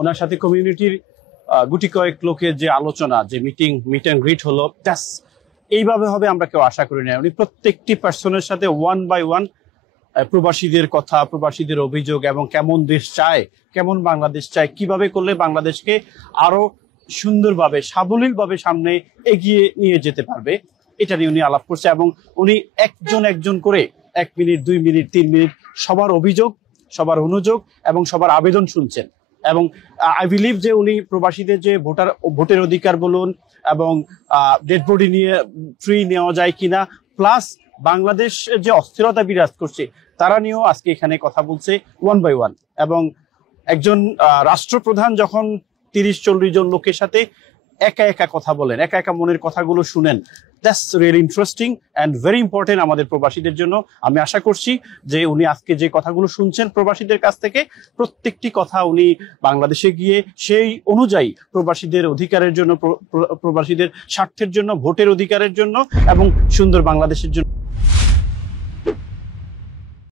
ওনার সাথে কমিউনিটির গুটি কয়েক লোকের যে আলোচনা, যে মিট অ্যান্ড গ্রিট হলো, এইভাবে হবে আমরা কেউ আশা করি না। উনি প্রত্যেকটি পার্সনের সাথে ওয়ান বাই ওয়ান প্রবাসীদের কথা, প্রবাসীদের অভিযোগ এবং কেমন দেশ চায়, কেমন বাংলাদেশ চায়, কিভাবে করলে বাংলাদেশকে আরো সুন্দরভাবে সাবলীলভাবে সামনে এগিয়ে নিয়ে যেতে পারবে, এটা নিয়ে উনি আলাপ করছে। এবং উনি একজন একজন করে 1 মিনিট 2 মিনিট 3 মিনিট সবার অভিযোগ, সবার অনুযোগ এবং সবার আবেদন শুনছেন। এবং আই বিলিভ যে উনি প্রবাসীদের যে ভোটের অধিকার বলুন এবং ডেড বডি নিয়ে ফ্রি নেওয়া যায় কিনা, প্লাস বাংলাদেশ যে অস্থিরতা বিরাজ করছে তারা নিয়েও আজকে এখানে কথা বলছে ওয়ান বাই ওয়ান। এবং একজন রাষ্ট্রপ্রধান যখন 30-40 জন লোকের সাথে একা একা কথা বলেন, একা একা মনের কথাগুলো শুনেন, that's really interesting and very important আমাদের প্রবাসীদের জন্য। আমি আশা করছি যে উনি আজকে যে কথাগুলো শুনছেন প্রবাসীদের কাছ থেকে, প্রত্যেকটি কথা উনি বাংলাদেশে গিয়ে সেই অনুযায়ী প্রবাসীদের অধিকারের জন্য, প্রবাসীদের স্বার্থের জন্য, ভোটের অধিকারের জন্য এবং সুন্দর বাংলাদেশের জন্য